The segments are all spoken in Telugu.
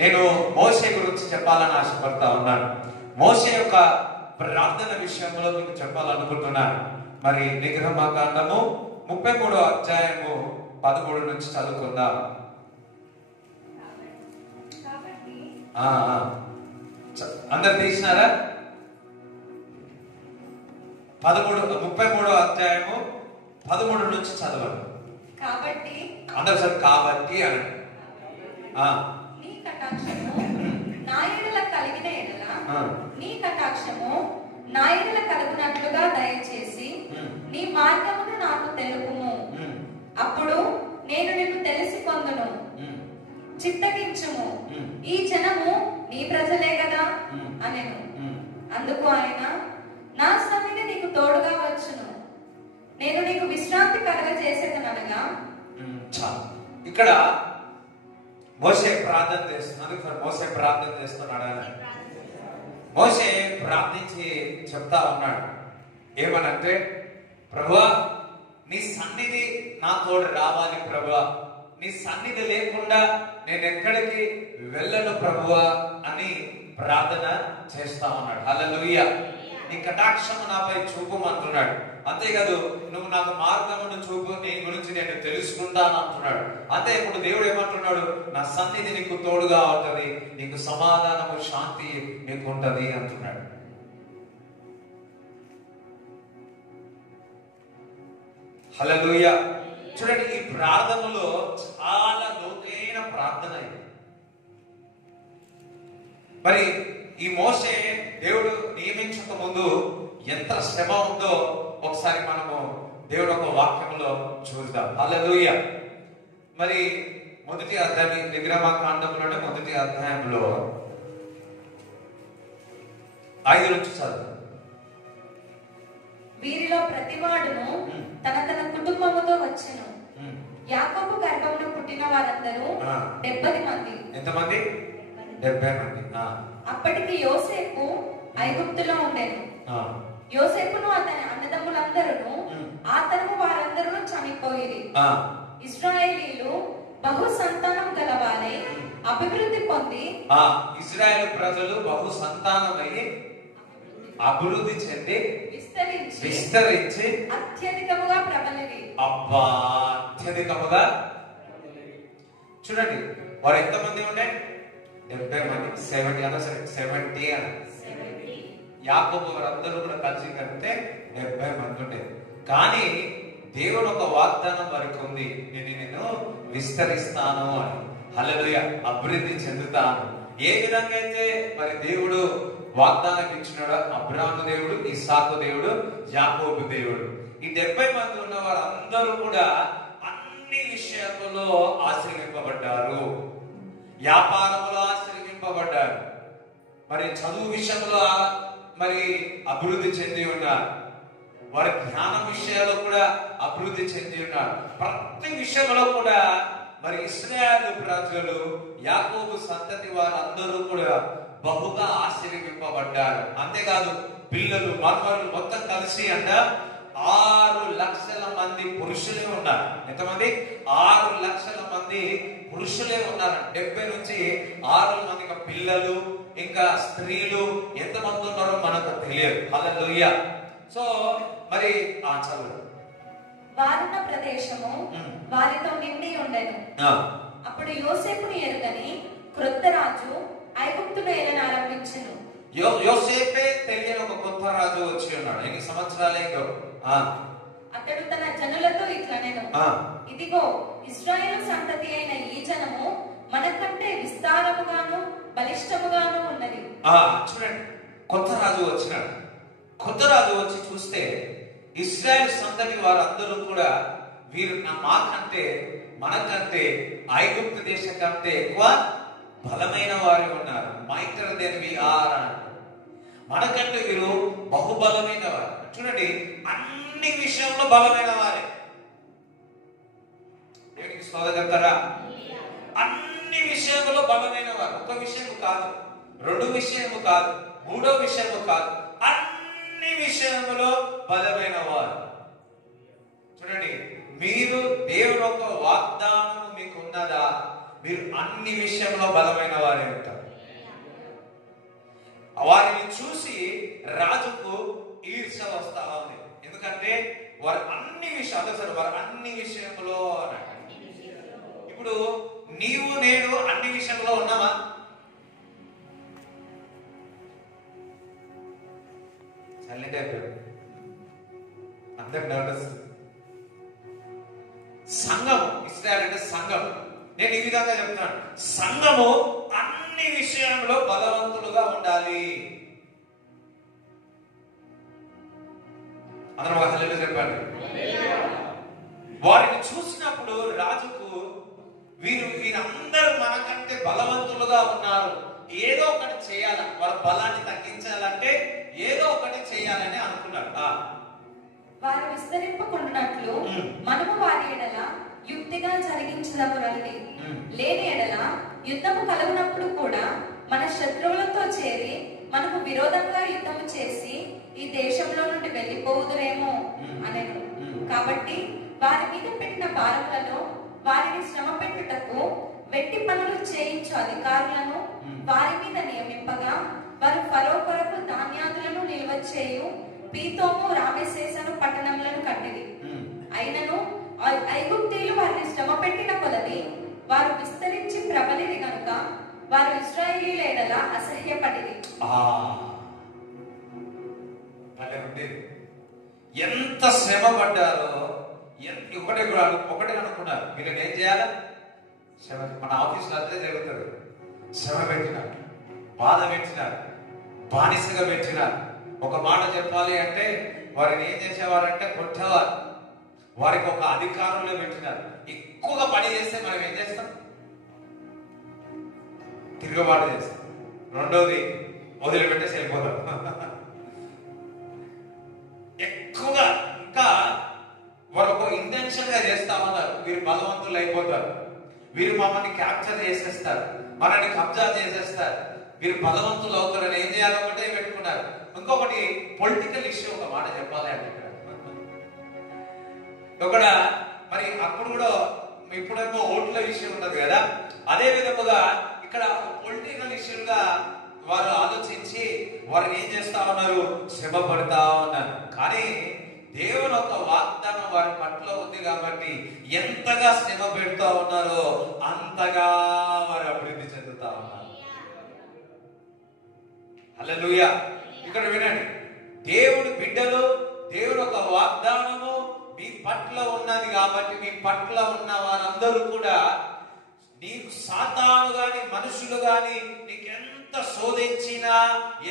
నేను మోషే గురించి చెప్పాలని ఆశపడతా ఉన్నాను. మోషే యొక్క ప్రార్థన విషయంలో మీకు చెప్పాలనుకుంటున్నాను. మరి నిర్గమకాండము 33వ అధ్యాయము 13 నుంచి చదువుకుందాం. అందరు తీసినారా? 33వ అధ్యాయము 13 నుంచి చదవండి. కాబట్టి అందరు సార్ కాబట్టి అనండి. నీ కటాక్షము నా ఎడల కలిగిన ఎడల నీ కటాక్షము నా ఎడల కలుగునట్లుగా దయచేసి నీ మార్గమును నాకు తెలుపుము. అప్పుడు నేను నిన్ను తెలిసి పొందును. చిత్తగించుము, ఈ జనము నీ ప్రజలే కదా అనెను. అందుకు ఆయన, నా సన్నిధి నీకు తోడుగా వచ్చును, నేను నీకు విశ్రాంతి కలగజేసేదనగా. ఇక్కడ మోషే ప్రార్థన చేస్తున్నాడు. మోషే ప్రార్థన చేస్తున్నాడు. మోషే ప్రార్థించి చెప్తా ఉన్నాడు ఏమనంటే, ప్రభువా నీ సన్నిధి నా తోడు రావాలి ప్రభువా, నీ సన్నిధి లేకుండా నేను ఎక్కడికి వెళ్ళను ప్రభువా అని ప్రార్థన చేస్తా ఉన్నాడు. హల్లెలూయా. నీ కటాక్షము నాపై చూపమంటున్నాడు. అంతేకాదు, నువ్వు నాకు మార్గమును చూపు, నీ గురించి నేను తెలుసుకుంటాను అంటున్నాడు. అంతే. ఇప్పుడు దేవుడు ఏమంటున్నాడు? నా సన్నిధి నీకు తోడుగా ఉంటది, నీకు సమాధానము శాంతి నీకు ఉంటది అంటున్నాడు. హల్లెలూయా. చూడండి, ఈ ప్రార్థనలో చాలా లోతైన ప్రార్థన ఇది. మరి ఈ మోషే దేవుడు నియమించక ముందు ఎంత శ్రమ ఉందో ఒకసారి మనము దేవుడు ఒక వాక్యంలో చూద్దాం. హల్లెలూయా. మరి మొదటి అధ్యాయం, నిర్గమకాండంలోనే మొదటి అధ్యాయంలో 5 నుంచి చదువు. వీరిలో ప్రతివాడును తన తన కుటుంబముతో వచ్చెను. యాకోబు గర్భమున పుట్టిన వారందరూ 70 మంది. ఎంతమంది? 70 మంది. అప్పటికి యోసేపు ఐగుప్తులో ఉండెను. యోసేపును అతని అన్నదమ్ములందరూ ఆ తరము వారందరూ చనిపోయిరి. ఇశ్రాయేలీలు బహు సంతానం గలవారై అభివృద్ధి పొంది, ఇశ్రాయేలు ప్రజలు బహు సంతానమై అభివృద్ధి చెంది విస్తరించి అత్యధికముగా ప్రబలిరి. అబ్బా, అత్యధికముగా. చూడండి, వారు ఎంతమంది ఉండే? 70 మంది. 70 అన్న సరే, 70 అన్న. యాకోబు వారందరూ కూడా కలిసి కలిపితే 70 మంది ఉండేది. కానీ దేవుడు ఒక వాగ్దానం వారికి ఉంది, నేను విస్తరిస్తాను అని. హల్లెలూయా. అభివృద్ధి చెందుతాను. ఏ విధంగా అయితే మరి దేవుడు వాగ్దానం ఇచ్చినాడు, అబ్రాహాము దేవుడు, ఇస్సాకు దేవుడు, యాకోబు దేవుడు. ఈ 70 మంది ఉన్న వారందరూ కూడా అన్ని విషయాలలో ఆశీర్వింపబడ్డారు. వ్యాపారంలో ఆశీర్వింపబడ్డారు. మరి చదువు విషయంలో మరి అభివృద్ధి చెంది ఉన్నారు. వారి జ్ఞానం విషయాల్లో కూడా అభివృద్ధి చెంది ఉన్నారు. ప్రతి విషయంలో కూడా మరి ఇశ్రాయేలు ప్రజలు, యాకోబు సంతతి వారందరూ కూడా బహుగా ఆశీర్వింపబడ్డారు. అంతేకాదు, పిల్లలు మన్మరులు మొత్తం కలిసి 6 లక్షల మంది పురుషులే ఉన్నారు. ఎంతమంది? 6 లక్షల మంది పురుషులే ఉన్నారు. 70 నుంచి 6 మంది పిల్లలు, ఇంకా స్త్రీలు ఎంతమంది ఉన్నారో మనకు తెలియదు. హల్లెలూయా. సో మరి చదువు. వారున్న ప్రదేశము వారితో నిండి ఉండెను. అప్పుడు యోసేపుని ఎరుగని క్రొత్త రాజు ఐగుప్తును ఏలన ఆరంభించెను. యోసేపే తెలియని ఒక కొత్త రాజు వచ్చి ఉన్నాడు. ఎన్ని సంవత్సరాలే? అతడు తన జనులతో ఇట్లనెను, ఇదిగో ఇశ్రాయేలు సంతతి అయిన ఈ జనము మనకంటే విస్తారముగాను బలిష్టముగాను ఉన్నది. చూడండి, కొత్త రాజు వచ్చినాడు. కొత్త రాజు వచ్చి చూస్తే ఇశ్రాయేలు సంతతి వారందరూ కూడా వీరు మాకంటే, మనకంటే, ఐగుప్తు దేశం కంటే ఎక్కువ బలమైన వారు ఉన్నారు. మైటర్ దెన్ వి ఆర్ అన్నారు. మనకంటే వీరు బహుబలమైన వారు. చూడండి, అన్ని విషయంలో బలమైన వారే. దేవునికి స్తోత్రం. అన్ని విషయంలో బలమైన వారు. ఒక విషయం కాదు, 2 విషయము కాదు, 3వ విషయము కాదు, అన్ని విషయంలో బలమైన వారు. చూడండి, మీరు దేవుడు ఒక వాగ్దానం మీకు ఉన్నదా? మీరు అన్ని విషయంలో బలమైన వారే ఉంటారు. వారిని చూసి రాజుకు ఈర్ష్య వస్తా ఉంది. ఎందుకంటే వారు అన్ని విషయాలు, సరే వారు అన్ని విషయంలో అన్నాడు. ఇప్పుడు నీవు నేను అన్ని విషయంలో ఉన్నామా? సైలెంట్ అయిపోయాడు, అందరు నర్వస్. సంఘము, ఇస్రాయేల్ అంటే సంఘం. నేను ఈ విధంగా చెప్తున్నాను, సంఘము అన్ని విషయంలో బలవంతులుగా ఉండాలి. అందరం ఒక హల్లెలూయా చెప్పండి. వారిని చూసినప్పుడు రాజుకు వీరందరూ మనకంటే బలవంతులుగా ఉన్నారు, ఏదో ఒకటి చేయాల, వాళ్ళ బలాన్ని తగ్గించాలంటే ఏదో ఒకటి చేయాలని అనుకున్నాడు. వారు విస్తరింపకుండాట్లు మనము వారి ఎడల యుక్తిగా జరిగించదము రండి. లేని ఎడల యుద్ధము కలుగునప్పుడు కూడా మన శత్రువులతో చేరి మనకు విరోధంగా యుద్ధము చేసి ఈ దేశంలో నుండి వెళ్ళిపోవుదురేమో అనెను. కాబట్టి వారి మీద పెట్టిన భారములను వారిని శ్రమ పెట్టుటకు వెట్టి పనులు చేయించు అధికారులను వారి మీద నియమింపగా వారు ఫరో కొరకు ధాన్యాదులను నిల్వ చేయు పీతోము రామెసేసను పట్టణములను కట్టిరి. అయినను ఐగుప్తీయులు వారిని శ్రమ పెట్టిన కొలది వారు విస్తరించి ప్రబలిరి గనుక వారు ఇశ్రాయేలీయుల ఎడల అసహ్యపడిరి. ఎంత శ్రమ పడ్డారో, ఒకటే అనుకున్నారు, వీళ్ళని ఏం చేయాలా? శ్రమ. మన ఆఫీసులో అదే జరుగుతుంది. శ్రమ పెట్టినారు, బాధ పెట్టినారు, బానిసగా పెట్టినారు. ఒక మాట చెప్పాలి అంటే వారిని ఏం చేసేవారంటే కొట్టేవారు. వారికి ఒక అధికారంలో పెట్టినారు. ఎక్కువగా పని చేస్తే మనం ఏం చేస్తాం? తిరుగుబాటు చేస్తాం. రెండోది వదిలిపెట్టేసి వెళ్ళిపోతాం. ఎక్కువగా ఇంకా వారు ఒక ఇంటెన్షన్ గా చేస్తామన్నారు. వీరు బలవంతులు అయిపోతారు, వీరు మమ్మల్ని క్యాప్చర్ చేసేస్తారు, మనల్ని కబ్జా చేసేస్తారు, వీరు బలవంతులు అవుతారని ఏం చేయాలో ఒకటే పెట్టుకున్నారు. ఇంకొకటి పొలిటికల్ ఇష్యూ, ఒక మాట చెప్పాలి అంటే ఇక్కడ మరి అప్పుడు కూడా ఇప్పుడేమో ఓట్ల విషయం ఉన్నది కదా, అదే విధముగా ఇక్కడ పొలిటికల్ ఇష్యూగా వారు ఆలోచించి వారిని ఏం చేస్తా ఉన్నారు? శ్రమ పడతా ఉన్నారు. కానీ దేవుని ఒక వాగ్దానం వారి పట్ల ఉంది కాబట్టి ఎంతగా శ్రమ పెడతా ఉన్నారో అంతగా వారు అభివృద్ధి చెందుతా ఉన్నారు. హల్లెలూయా. ఇక్కడ వినండి, దేవుడి బిడ్డలు, దేవుని ఒక వాగ్దానము మీ పట్ల ఉన్నది కాబట్టి మీ పట్ల ఉన్న వారందరూ కూడా, నీకు సాతాను గాని మనుషులు గాని నీకు ఎంత శోధించినా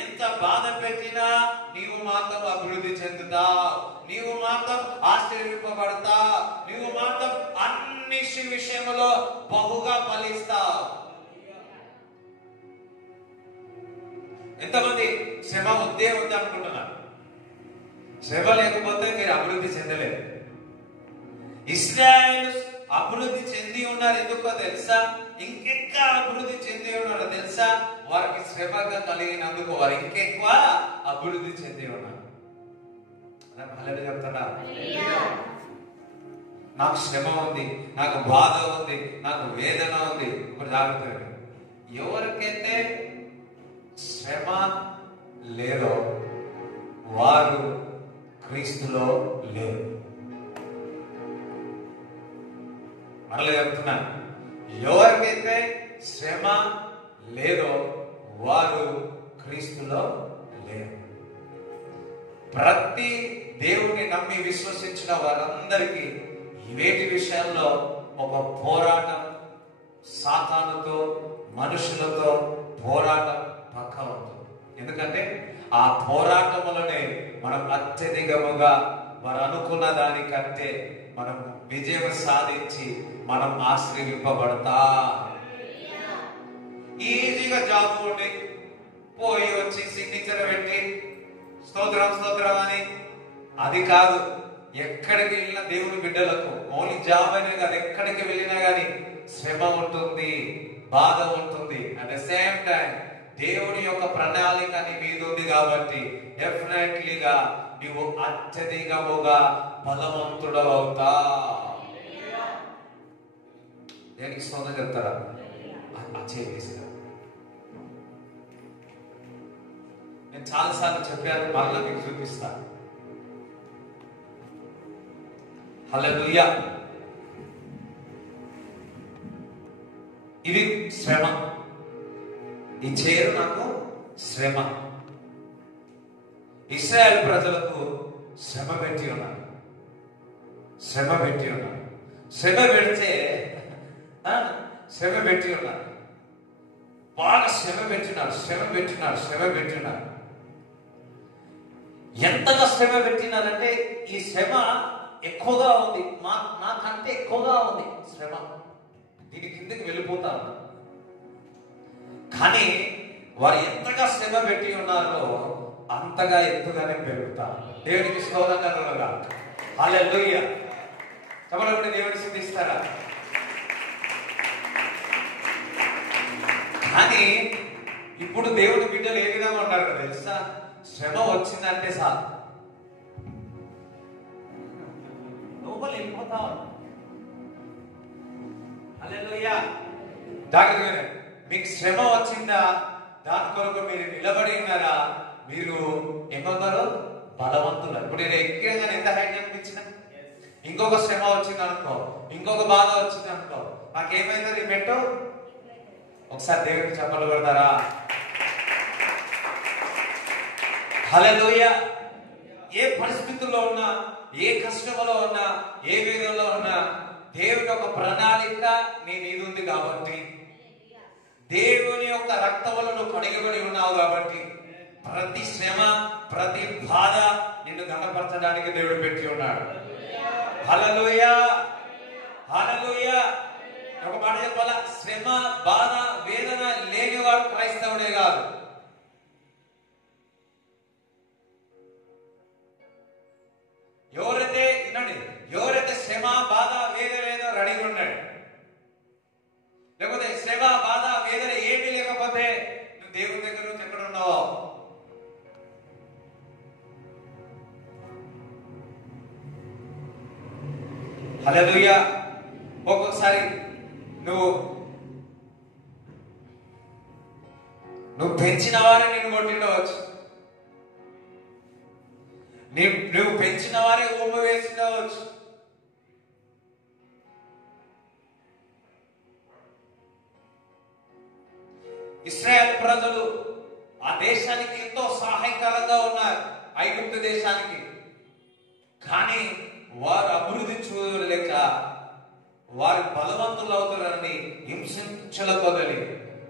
ఎంత బాధ పెట్టినా నీవు మాత్రం అభివృద్ధి చెందుతావు, నీవు మాత్రం ఆశ్చర్యపడతావు, నీవు మాత్రం అన్ని విషయంలో బహుగా ఫలిస్తావు. ఎంతమంది శ్రమ వద్దే వద్దు అనుకుంటున్నారు? శ్రమ లేకపోతే మీరు అభివృద్ధి చెందలేరు. ఇశ్రాయేలు అభివృద్ధి చెంది ఉన్నారు. ఎందుకో తెలుసా? ఇంకెక్కువ అభివృద్ధి చెంది ఉన్నారు తెలుసా? వారికి శ్రమగా కలిగినందుకు వారు ఇంకెక్కువ అభివృద్ధి చెంది ఉన్నారు. చెప్తున్నా, నాకు శ్రమ ఉంది, నాకు బాధ ఉంది, నాకు వేదన ఉంది. ఇప్పుడు జాగ్రత్త, ఎవరికైతే శ్రమ లేదో వారు క్రీస్తులో లేరు. మరలా చెప్తున్నాను, ఎవరికైతే శ్రమ లేదో వారు క్రీస్తులో లేరు. ప్రతి దేవుని నమ్మి విశ్వసించిన వారందరికీ వేటి విషయాల్లో ఒక పోరాటం, సాతానుతో మనుషులతో పోరాటం పక్కా ఉంటుంది. ఎందుకంటే ఆ పోరాటములనే మనం అత్యధికముగా వారు అనుకున్న దానికంటే మనం విజయం సాధించి మనం ఆశ్రయింపబడతా. ఈజీగా జాబ్ ఉండి పోయి వచ్చి సిగ్నేచర్ పెట్టి స్తోత్రం స్తోత్రం అని అది కాదు. ఎక్కడికి వెళ్ళిన దేవుని బిడ్డలకు ఓన్లీ జాబ్ అనే కాదు, ఎక్కడికి వెళ్ళినా కానీ శ్రమ ఉంటుంది, బాధ ఉంటుంది. అట్ ద సేమ్ టైం దేవుని యొక్క ప్రణాళిక నీ మీద ఉంది కాబట్టి డెఫినెట్లీగా నువ్వు అత్యధికముగా బలవంతుడవుతా. దేనికి స్తోత్రం చెప్తారా? చేసేసారు. నేను చాలాసార్లు చెప్పాను, మళ్ళీ మీకు చూపిస్తా. హల్లెలూయా. ఇది శ్రమ. ఈ చైర్ నాకు శ్రమ. ఇశ్రాయేలు ప్రజలకు శ్రమ పెట్టి ఉన్నారు. శ్రమ పెట్టి ఉన్నారు. శ్రమ పెడితే శ్రమ పెట్టి ఉన్నారు. బాగా శ్రమ పెట్టినారు. శ్రమ పెట్టినారు. శ్రమ పెట్టినారు. ఎంతగా శ్రమ పెట్టినారంటే ఈ శ్రమ ఎక్కువగా ఉంది. నాకంటే ఎక్కువగా ఉంది శ్రమ. దీని కిందకి వెళ్ళిపోతా ఉన్నా. కానీ వారు ఎంతగా శ్రమ పెట్టి ఉన్నారో అంతగా ఎత్తుగానే పెరుగుతారు. దేవునికి స్తోత్రం కలుగునుగా. హల్లెలూయా. కాబట్టి దేవుని స్తుతిస్తారా? కానీ ఇప్పుడు దేవుని బిడ్డలు ఏ విధంగా ఉంటారు కదా తెలుసా? శ్రమ వచ్చిందంటే సార్ లోపల వెళ్ళిపోతా ఉన్నారు. హల్లెలూయా. జాగ్రత్తగా మీకు శ్రమ వచ్చిందా? దాని కొరకు మీరు నిలబడి ఉన్నారా? మీరు ఏమవుతారు? బలవంతులు. ఇప్పుడు నేను ఎక్కిరంగా ఎంత హ్యాక్ అనిపించిన, ఇంకొక శ్రమ వచ్చింది అనుకో, ఇంకొక బాధ వచ్చింది అనుకో, నాకేమైతుంది? మెట్టు ఒకసారి దేవుడికి చెప్పలు పెడతారా? హల్లెలూయా. ఏ పరిస్థితుల్లో ఉన్నా, ఏ కష్టంలో ఉన్నా, ఏ వేదంలో ఉన్నా దేవుని యొక్క ప్రణాళిక నీ మీద ఉంది కాబట్టి, దేవుని యొక్క రక్తములను కడిగబడి ఉన్నావు కాబట్టి, ప్రతి శ్రమ ప్రతి బాధ నిన్ను గణపరచడానికి దేవుడు పెట్టి ఉన్నాడు. హల్లెలూయా. హల్లెలూయా. ఒక మాట చెప్పాలా? శ్రమ బాధ వేదన లేనివాడు క్రైస్తవుడే కాదు. ఎవరైతే వినండి, ఎవరైతే శ్రమ బాధ వేదన లేదో రెడీగా ఉన్నాడు, లేకపోతే శ్రమ బాధ వేదన ఏమీ లేకపోతే నువ్వు దేవుని దగ్గర నుంచి ఎక్కడ ఉన్నావో. హల్లెలూయా. ఒక్కొక్కసారి నువ్వు పెంచిన వారే నేను కొట్టిండవచ్చు. నువ్వు పెంచిన వారే ఊమ వేసిండవచ్చు. ఇశ్రాయేలు ప్రజలు ఆ దేశానికి ఎంతో సహాయకరంగా ఉన్నారు, ఐగుప్తు దేశానికి. కానీ వారు అభివృద్ధి చూడలేక వారు బలవంతులు అవుతారని హింసించల కొదలి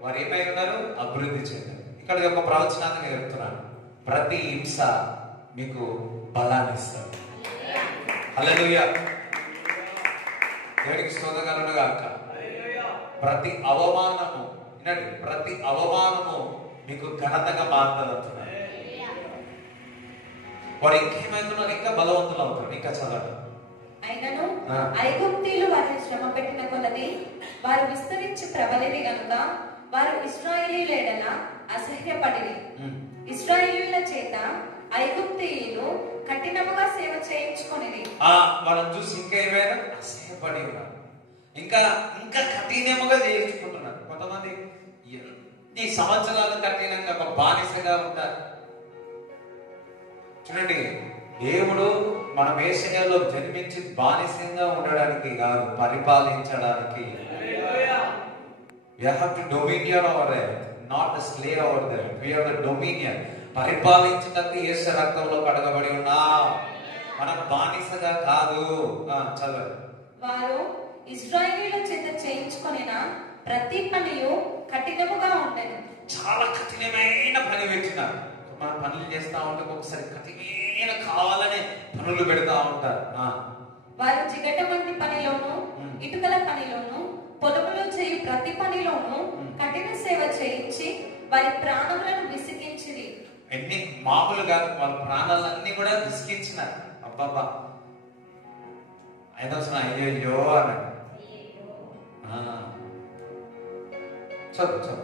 వారు ఏమై ఉన్నారు? అభివృద్ధి చెందారు. ఇక్కడ ఒక ప్రవచనాన్ని చెప్తున్నాను. ప్రతి హింస మీకు బలాన్ని ఇస్తారు. హల్లెలూయా. దేవునికి స్తోత్రం గాక. ప్రతి అవమానము వినండి, ప్రతి అవమానము మీకు ఘనతగా మారుతుంది. వారు ఇంకేమైతున్నారు? ఇంకా బలవంతులు అవుతారు. ఇంకా చదవండి. అయినను ఐగుప్తీయులు వారిని శ్రమ పెట్టిన కొలది వారు విస్తరించి ప్రబలిరి గనుక వారు ఇశ్రాయేలీయుల ఎడల అసహ్యపడిరి. ఇశ్రాయేలీయుల చేత ఐగుప్తీయులు కఠినముగా సేవ చేయించుకొనిరి. వాళ్ళని చూసి ఇంకా ఏమైనా అసహ్యపడి ఉన్నారు, ఇంకా ఇంకా కఠినముగా చేయించుకుంటున్నారు. కొంతమంది ఎన్ని సంవత్సరాలు కఠినంగా ఒక బానిసగా ఉంటారు. చూడండి, దేవుడు మన వేషంలో జన్మించి బానిసంగా ఉండడానికి కాదు, పరిపాలించడానికి. We have to dominion over it, not a slave over there. We have the dominion. పరిపాలించడానికి యేసు రక్తంలో కడగబడి ఉన్నాం. మనం బానిసగా కాదు. చదవండి. వారు ఇశ్రాయేలీయుల చేత చేయించుకొనిన ప్రతి పనియు కఠినముగా ఉండెను. చాలా కఠినమైన పని పెట్టినారు. మన పనులు చేస్తా ఉంటే ఒకసారి కఠినమైన కావాలనే పనులు పెడతా ఉంటారు. వారు జిగట వంటి పనిలోను, ఇటుకల పనిలోను, పొలములో చేయు ప్రతి పనిలోను కఠిన సేవ చేయించి వారి ప్రాణములను విసిగించిరి. ఎన్ని మామూలుగా వాళ్ళ ప్రాణాలన్నీ కూడా విసిగించినారు. అబ్బాబా ఆయన అయ్యో అన్నాడు. చదువు.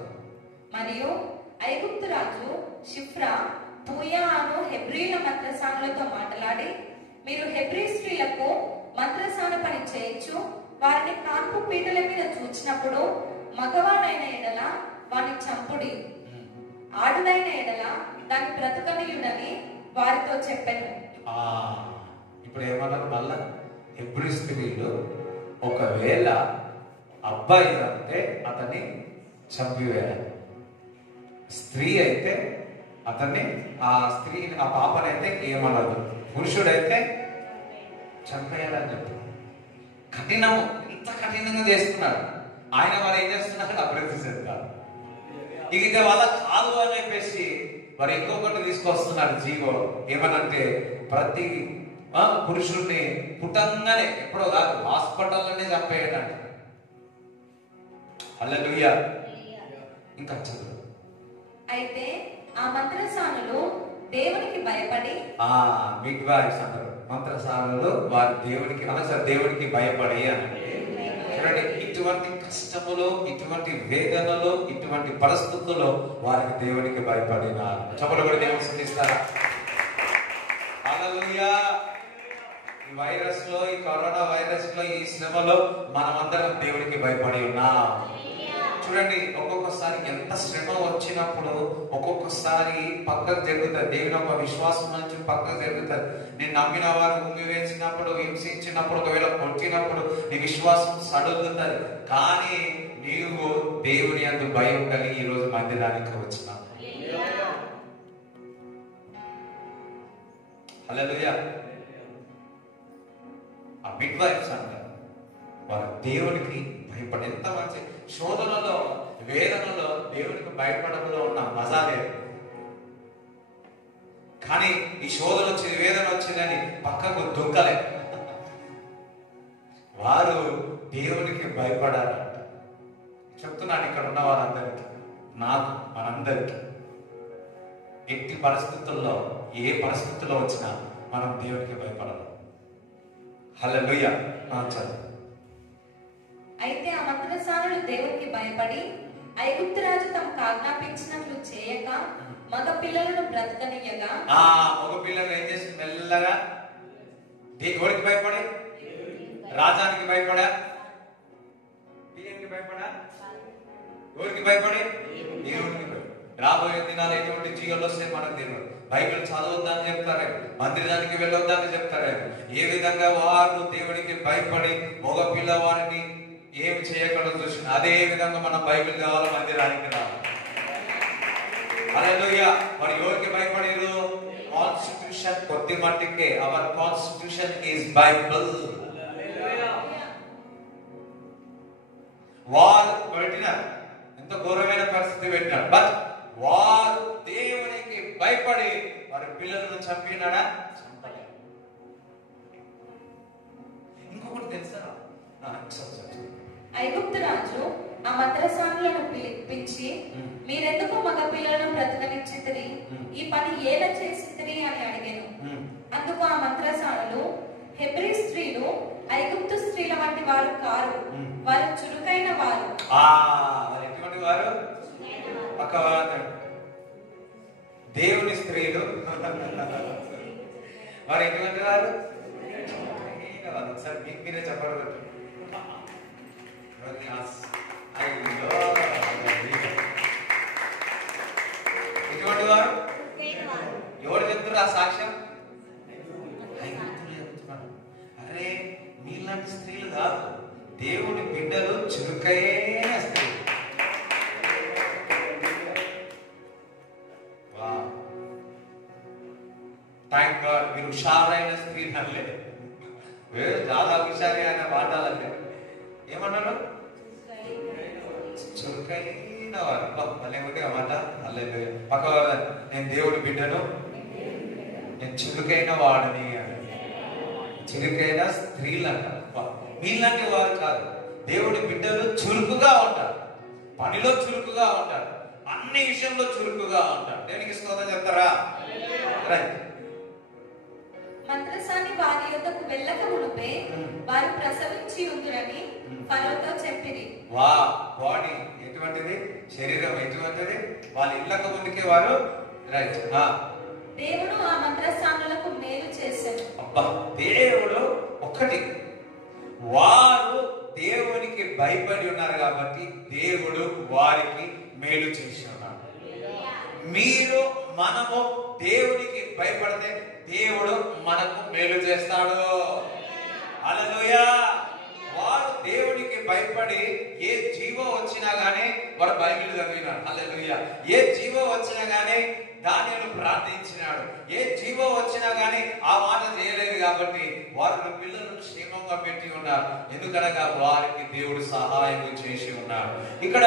మరియు ఐగుప్తు రాజు షిఫ్రా పూయా అను హెబ్రీల మంత్రసానులతో మాట్లాడి, మీరు హెబ్రీ స్త్రీలకు మంత్రసాన పని చేయొచ్చు, వారిని కాన్పు పీటల మీద చూచినప్పుడు మగవాడైన ఎడల వారిని చంపుడి, ఆడుదైన ఎడల దాన్ని బ్రతకనీయుడని వారితో చెప్పాను. ఇప్పుడు ఏమన్నారు మళ్ళా? హెబ్రీ స్త్రీలు ఒకవేళ అబ్బాయి అంటే అతన్ని చంపివేయాలి, స్త్రీ అయితే అతన్ని ఆ పాపనైతే ఏమనదు, పురుషుడైతే చంపేయాలని చెప్పి కఠినము, ఎంత కఠినంగా చేస్తున్నాడు ఆయన. వారు ఏం చేస్తున్నారు? అభివృద్ధి చెందుతారు. ఇక వాళ్ళ కాదు అని చెప్పేసి వారు ఇంకొకటి తీసుకొస్తున్నారు జీవో. ఏమనంటే ప్రతి పురుషుడిని పుట్టంగానే, ఎప్పుడో కాదు హాస్పిటల్లోనే చంపేయడానికి. హల్లెలూయా. ఇంకా చదువు. అయితే ఆ మంత్రసానులు దేవునికి భయపడి, మిడ్వైఫ్స్ అంటారు మంత్రసానులు, వారు దేవునికి అనగా దేవునికి భయపడి అని. చూడండి, ఇటువంటి కష్టములు, ఇటువంటి వేదనలు, ఇటువంటి పరిస్థితుల్లో వారికి దేవునికి భయపడినారు. చప్పట్లు కూడా దేవుని స్తుతిస్తారా? హల్లెలూయా. ఈ వైరస్ లో, ఈ కరోనా వైరస్ లో, ఈ శ్రమలో మనమందరం దేవునికి భయపడి ఉన్నాం. చూడండి, ఒక్కొక్కసారి ఎంత శ్రమ వచ్చినప్పుడు ఒక్కొక్కసారి పక్కకు జరుగుతుంది. దేవుని ఒక విశ్వాసం నుంచి పక్కకు జరుగుతుంది. నేను నమ్మిన వారు ఉమ్మి వేసినప్పుడు, హింసించినప్పుడు, ఒకవేళ కొట్టినప్పుడు నీ విశ్వాసం సడుగుతుంది. కానీ నీవు దేవుని యందు భయం కలిగి ఈ రోజు మందిరానికి వచ్చినావు. హల్లెలూయా. ఆ మిడ్వైఫ్స్ అంటారు, వారు దేవునికి భయపడి, ఎంత మంచి శోధనలో, వేదనలో దేవునికి భయపడంలో ఉన్న మజా లేదు. కానీ ఈ శోధన వచ్చింది, వేదన వచ్చిందని పక్కకు దుఃఖలే. వారు దేవునికి భయపడాలంట. చెప్తున్నాను ఇక్కడ ఉన్న వారందరికీ, నాకు, మనందరికీ ఎట్టి పరిస్థితుల్లో, ఏ పరిస్థితుల్లో వచ్చినా మనం దేవునికి భయపడాలి. హల్లెలూయా. చదువు. అయితే ఆ మంత్రసానులు దేవునికి భయపడి ఐగుప్తు రాజు తమకు ఆజ్ఞాపించినట్లు చేయక మగ పిల్లలను బ్రతకనియగా, మగ పిల్లలు ఏం చేసి మెల్లగా దేవుడికి భయపడి, రాజానికి భయపడా, దేవునికి భయపడా, ఎవరికి భయపడి? దేవుడికి భయపడి. రాబోయే దినాలు ఎటువంటి జీవులు వస్తే మనకు తెలియదు. బైబిల్ చదవద్దని చెప్తారే, మందిరానికి వెళ్ళొద్దని చెప్తారే. ఏ విధంగా వారు దేవుడికి భయపడి మగ పిల్లవారిని ఏం చేయకూడదు చూసిన, అదే విధంగా మనం బైబిల్ కావాలి, మందిరానికి రావాలి. హల్లెలూయా. మరి ఎవరికి భయపడేరు? కాన్స్టిట్యూషన్ కొద్ది మట్టికే. Our constitution is Bible. వారు పెట్టినారు, ఎంత ఘోరమైన పరిస్థితి పెట్టినారు. బట్ వారు దేవునికి భయపడి వారి పిల్లలను చంపినాడా? చంపలేదు. ఇంకొకటి తెలుసా? ఐగుప్తు రాజు ఆ మంత్రసానులను పిలిపించి, మీరెందుకు మగ పిల్లలను బ్రతకనిచ్చితిరి? ఈ పని ఎలా చేసితిరి అని అడిగాను. అందుకు ఆ మంత్రసానులు, హెబ్రీ స్త్రీలు ఐగుప్తు స్త్రీల వంటి వారు కారు, వారు చురుకైన వారు. ఎటువంటి వారు? దేవుని స్త్రీలు వారు ఎటువంటి వారు? ఒకసారి మీకు మీరే చెప్పాలి. ఎటువంటి వారు? ఎవరు చెప్తున్నారు ఆ సాక్ష్యం? చెప్తున్నాడు. అరే, మీలాంటి స్త్రీలు కాదు, దేవుని బిడ్డలు చురుకైన స్త్రీలు. Thank God. మీరు హుషారైన స్త్రీలు అనలేదు, చాలా హుషారి ఆయన మాట్లాడాలంటే ఏమన్నాడు? చురుకైన వారు. మళ్ళీ ఆ మాట అల్లే పక్క నేను దేవుడి బిడ్డను, నేను చురుకైన వాడిని అని. చురుకైన స్త్రీలు అంటారు. మీలాంటి వారు కాదు, దేవుడి బిడ్డలు చురుకుగా ఉంటారు, పనిలో చురుకుగా ఉంటారు, అన్ని విషయంలో చురుకుగా ఉంటారు. దేనికి స్తోత్రం చెప్తారా? రైట్. మంత్రసాని వారి యొద్దకు వెళ్ళక మునుపే వారు ప్రసవించి ఉందురని ఫరోతో చెప్పిరి. బాడీ ఎటువంటిది, శరీరం ఎటువంటిది, వాళ్ళ ఇళ్ళకు ముందుకే వారు. రైట్. దేవుడు ఆ మంత్రసానులకు మేలు చేశాడు. దేవుడు ఒకటి, వారు దేవునికి భయపడి ఉన్నారు కాబట్టి దేవుడు వారికి మేలు చేసి ఉన్నాడు. మీరు మనము దేవునికి భయపడితే దేవుడు మనకు మేలు చేస్తాడు. హల్లెలూయా. వారు దేవునికి భయపడి ఏ జీవో వచ్చినా గానీ వారు బైబిల్ చదివినాడు. హల్లెలూయా. ఏ జీవో వచ్చినా గానీ దానిని ప్రార్థించినాడు. ఏ జీవో వచ్చినా గానీ ఆ మాట చేయలేదు కాబట్టి వారి పిల్లలు క్షేమంగా పెట్టి ఉన్నారు. ఎందుకనగా వారికి దేవుడు సహాయం చేసి ఉన్నాడు. ఇక్కడ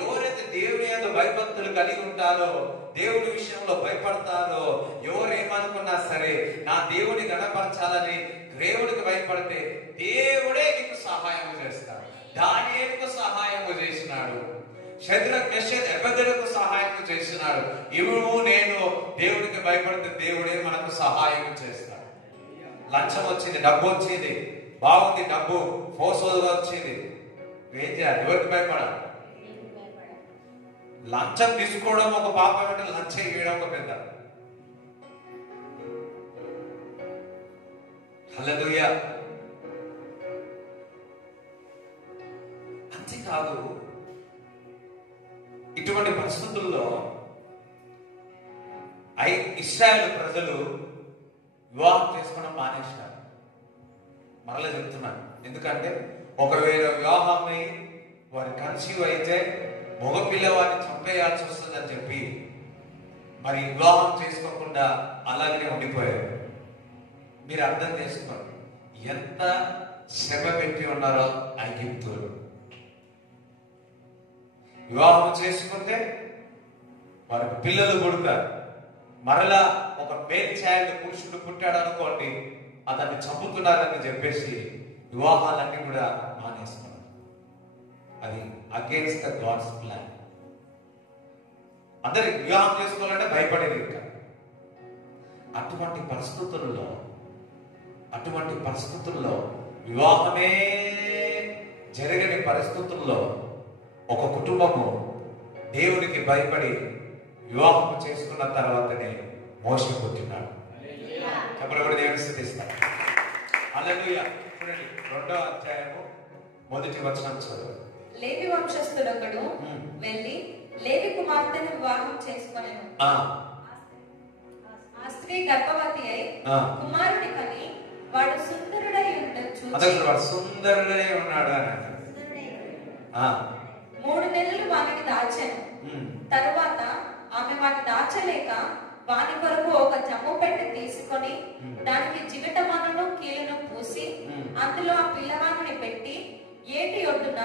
ఎవరైతే దేవుని యందు భయభక్తులు కలిగి ఉంటారో, దేవుని విషయంలో భయపడతారో, ఎవరేమనుకున్నా సరే నా దేవుని గణపరచాలని దేవుడికి భయపడితే దేవుడే నీకు సహాయం చేస్తాడు. దానియేలుకు సహాయం చేసినాడు. షద్రక్ మెషక్ అబేద్నెగోకు సహాయం చేసినాడు. ఇవును నేను దేవుడికి భయపడితే దేవుడే మనకు సహాయం చేస్తాడు. లంచం వచ్చింది, డబ్బు వచ్చింది, బాగుంది, డబ్బు ఫోర్స్ఫుల్గా వచ్చింది, ఏం చేయాలి? ఎవరికి భయపడాలి? లంచం తీసుకోవడం ఒక పాపం అంటే లంచం ఇవ్వడం ఒక పెద్ద. హల్లెలూయా. అంతేకాదు, ఇటువంటి పరిస్థితుల్లో ఇశ్రాయేలు ప్రజలు వివాహం చేసుకోవడం మానేసినారు. మరలా చెప్తున్నాను, ఎందుకంటే ఒకవేళ వివాహం అయి వారు కన్సీవ్ అయితే మగ పిల్లవాడిని చంపేయాల్సి వస్తుందని చెప్పి మరి వివాహం చేసుకోకుండా అలాగే ఉండిపోయారు. మీరు అర్థం చేసుకోండి ఎంత శ్రమ పెట్టి ఉన్నారో ఐగుప్తులు. వివాహం చేసుకుంటే వారికి పిల్లలు పుడతారు. మరలా ఒక మేల్ చైల్డ్ పురుషుడు పుట్టాడు అనుకోండి, అతన్ని చంపుతున్నారని చెప్పేసి వివాహాలన్నీ కూడా మానేస్తున్నారు. అది అగేన్స్ట్ ద గాడ్స్ ప్లాన్. అందరికి వివాహం చేసుకోవాలంటే భయపడేది. ఇంకా అటువంటి పరిస్థితుల్లో వివాహమే జరగని పరిస్థితుల్లో ఒక కుటుంబము దేవునికి భయపడి వివాహం చేసుకున్న తర్వాతనే మోషే పుట్టినాడు. చెప్పబడి దేవుని స్తుతిస్తాడు. హల్లెలూయా. చూడండి 2వ అధ్యాయము 1వ వచనం చదువు. లేవి వంశస్థుడొకడు వెళ్ళి లేవి కుమార్తెను వివాహం చేసుకొనెను. ఆ స్త్రీ గర్భవతి అయి కుమారుని కని వాడు సుందరుడై ఉండొచ్చు. వాడు సుందరుడై ఉన్నాడు అని 3 నెలలు వానికి దాచాను. తరువాత ఆమె వాని దాచలేక వాని కొరకు ఒక జమ్ము పెట్టె తీసుకొని దానికి జిగటమన్నును కీలును పూసి అందులో ఆ పిల్లవాడిని పెట్టి ఏటి ఒడ్డున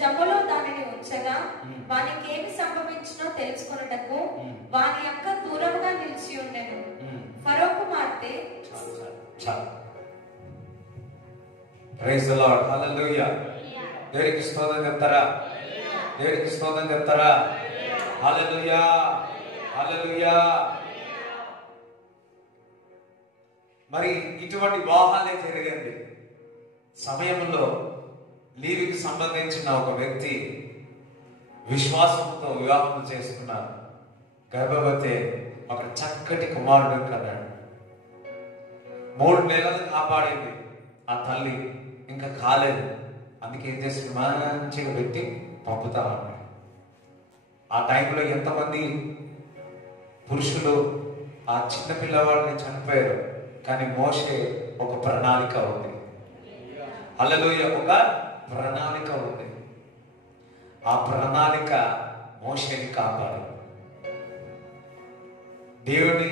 జమ్ములో దానిని ఉంచగా వానికి ఏమి సంభవించినో తెలుసుకొనుటకు వాని యొక్క దూరముగా నిలిచి ఉండెను. ఫరో కుమార్తె ప్రైజ్ ది లార్డ్. హల్లెలూయా. దేవునికి స్తోత్రం చెప్తారా? దేవునికి స్తోత్రం చెప్తారా? హల్లెలూయా. హల్లెలూయా. మరి ఇటువంటి వివాహాలే జరిగింది సమయంలో లేవికి సంబంధించిన ఒక వ్యక్తి విశ్వాసంతో వివాహం చేసుకున్నారు. గర్భవతి ఒక చక్కటి కుమారుడు కన్నాడు. 3 నెలలు కాపాడింది ఆ తల్లి, ఇంకా కాలేదు. అందుకే ఏం చేసి మంచిగా పెట్టి పంపుతా ఉన్నాడు. ఆ టైంలో ఎంతమంది పురుషులు ఆ చిన్న పిల్లవాడిని చనిపోయారు, కానీ మోషే ఒక ప్రణాళిక ఉంది. హల్లెలూయా. ఒక ప్రణాళిక ఉంది. ఆ ప్రణాళిక మోషేని కాపాడు. దేవుని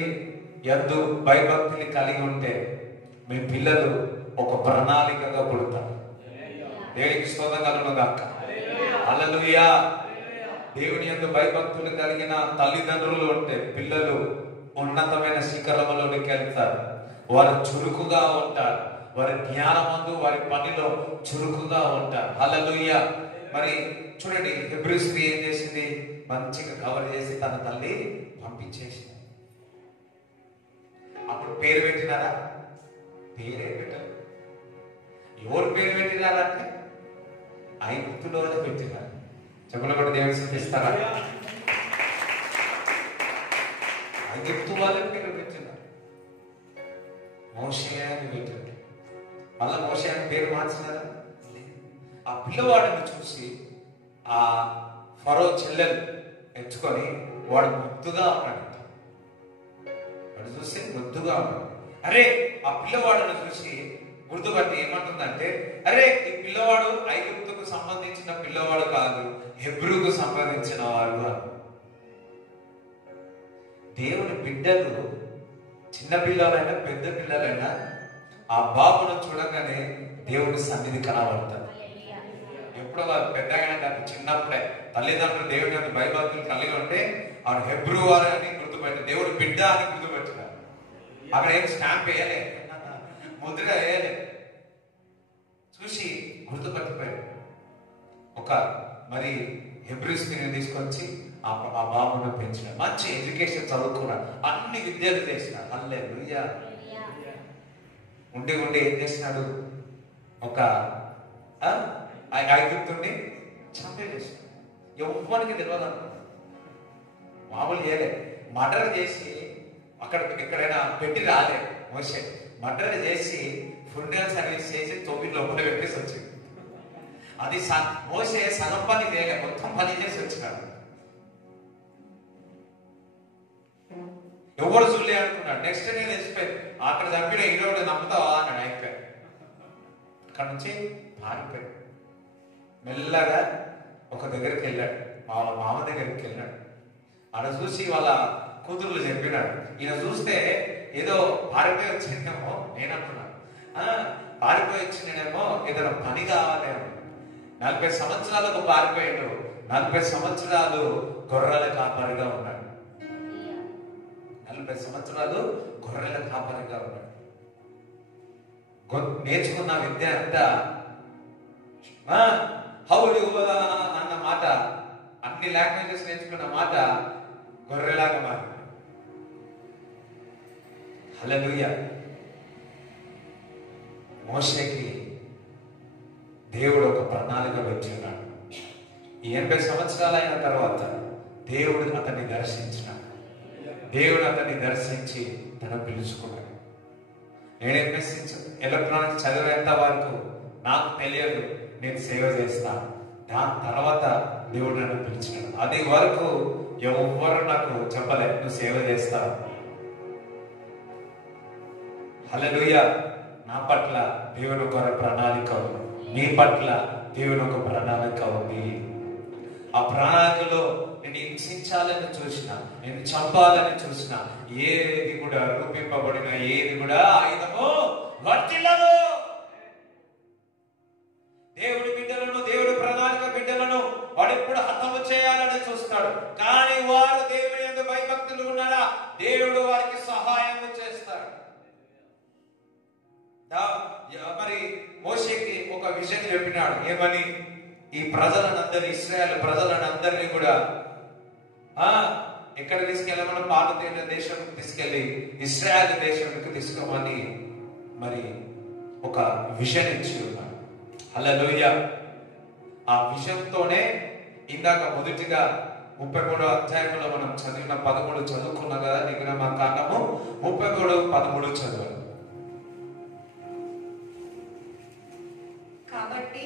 యందు భయభక్తిని కలిగి ఉంటే మీ పిల్లలు ఒక ప్రణాళికగా పుడతారు. దేవునికి స్తోత్రం కలుగును గాక. హల్లెలూయా. దేవుని యందు భయభక్తులు కలిగిన తల్లిదండ్రులు ఉంటే పిల్లలు ఉన్నతమైన శిఖరములోనికి వెళ్తారు. వారు చురుకుగా ఉంటారు. వారి జ్ఞానమందు వారి పనిలో చురుకుగా ఉంటారు. హల్లెలూయా. మరి చూడండి, హెబ్రీ స్త్రీ ఏం చేసింది? మంచిగా కవర్ చేసి తన తల్లి పంపించేసింది. అప్పుడు పేరు పెట్టినారా? పేరే పెట్టారు. ఎవరు పేరు పెట్టినారంటే ఐగుప్తులోనే పెట్టినారు. చెప్పలు కూడా దేవుని స్తుతిస్తారా? ఐగుప్తు వాళ్ళే పేరు పెట్టినారు. మోషే అని పెట్టారు. మళ్ళా మోషే అని పేరు మార్చినారా? ఆ పిల్లవాడిని చూసి ఆ ఫరో చెల్లెలు ఎత్తుకొని వాడు ముద్దుగా ఉన్నాడు. వాడు చూసి ముద్దుగా ఉన్నాడు. అరే ఆ పిల్లవాడిని చూసి గుర్తుపట్టి ఏమంటుందంటే, అరే ఈ పిల్లవాడు ఐగుప్తుకు సంబంధించిన పిల్లవాడు కాదు, హెబ్రూకు సంబంధించిన వాడు అని. దేవుని బిడ్డలు చిన్న పిల్లలైనా పెద్ద పిల్లలైనా ఆ బాబును చూడగానే దేవుడి సన్నిధి కనబడతారు. ఎప్పుడో పెద్దగా కాదు, చిన్నప్పుడే తల్లిదండ్రులు దేవుడి యొక్క భయభక్తులు కలిగి ఉంటే ఆవిడ హెబ్రూ వారు అని గుర్తుపెట్టి దేవుడు బిడ్డ అని గుర్తుపెట్టినారు. అక్కడ ఏం స్టాంప్ వేయలే, ముద్ర వేయలే, చూసి గుర్తుపట్టిపోయాడు. ఒక మరి హెబ్రూ స్త్రీని తీసుకొచ్చి ఆ బాబును పెంచిన, మంచి ఎడ్యుకేషన్ చదువుకున్నాడు, అన్ని విద్యలు చేసినాడు. హల్లెలూయా. ఉండి ఉండి ఏం చేసినాడు, ఒక ఐగుప్తుని చంపేసినాడు. ఎవ్వరికి తెలియదు అనుకున్నాడు. మామూలు చేయలే, మర్డర్ చేసి అక్కడ ఎక్కడైనా పెట్టి రాలే మోసే. మర్డర్ చేసి ఫుడ్నల్ సర్వీస్ చేసి 9 లోపల పెట్టేసి వచ్చింది. అది మోసే సగం పని చేయలే, మొత్తం పని చేసి వచ్చినాడు. ఎవరు చూడలే అనుకున్నాడు. నెక్స్ట్ డే తెలిసిపోయింది, అక్కడ చంపిన ఈరోజు నమ్ముతావా అన్నాడు. అయిపోయాడు. అక్కడ నుంచి పారిపోయాడు. మెల్లగా ఒక దగ్గరికి వెళ్ళాడు, వాళ్ళ మామ దగ్గరికి వెళ్ళాడు. ఆడ చూసి వాళ్ళ కూతుర్లు చెప్పినాడు. ఈయన చూస్తే ఏదో పారిపోయి వచ్చిందేమో నేను అంటున్నాను, పారిపోయి వచ్చిందేమో ఏదైనా పని కావాలేమో. 40 సంవత్సరాలకు పారిపోయాడు. 40 సంవత్సరాలు గొర్రెల కాపరిగా ఉన్నాడు. 40 సంవత్సరాలు గొర్రెల కాపరిగా ఉన్నాడు. నేర్చుకున్న విద్య అంతా హౌలు అన్న మాట, అన్ని లాంగ్వేజెస్ నేర్చుకున్న మాట గొర్రెలాగా మారింది. హల్లెలూయా. మోషేకి దేవుడు ఒక ప్రణాళిక పెట్టున్నాడు. 80 సంవత్సరాలు అయిన తర్వాత దేవుడు అతన్ని దర్శించినాడు. దేవుడు అతన్ని దర్శించి తన పిలుచుకున్నాడు. నేను ఎంఎస్సి ఎలక్ట్రానిక్స్ చదివేంత వరకు నాకు తెలియదు, నేను సేవ చేస్తాను. దాని తర్వాత దేవుడు నన్ను పిలిచినాడు. అది వరకు ఎవరు నాకు చెప్పలేదు నువ్వు సేవ చేస్తావు. హల్లెలూయా. నా పట్ల దేవుని ఒక ప్రణాళిక ఉంది, నీ పట్ల దేవుని ఒక ప్రణాళిక ఉంది. ఆ ప్రణాళికలో నేను హింసించాలని చూసినా, నేను చంపాలని చూసినా, ఏది కూడా రూపింపబడిన ఏది కూడా ఆయుధము వర్తిల్లదు. దేవుడి బిడ్డలను, దేవుడి ప్రణాళిక బిడ్డలను వాడు ఎప్పుడు హతము చేయాలని చూస్తాడు. కానీ వారు దేవుని యందు భయభక్తులు ఉన్నారా, దేవుడు వారికి సహాయం చేస్తాడు. మరి మోషేకి ఒక విషయం చెప్పినాడు. ఏమని? ఈ ప్రజలనందరి, ఇశ్రాయేలు ప్రజలనందరినీ కూడా ఎక్కడ తీసుకెళ్ళమని, పాతదేశ దేశం తీసుకెళ్లి ఇశ్రాయేలు దేశానికి తీసుకోమని మరి ఒక విషయం ఇచ్చి ఉన్నాడు. హల్లెలూయా. ఆ విషయంతోనే ఇందాక మొదటిగా 33వ అధ్యాయంలో మనం చదివిన 13 చదువుకున్నాం కదా. నిగ్రహ కాండము 33:13 చదవాలి. కాబట్టి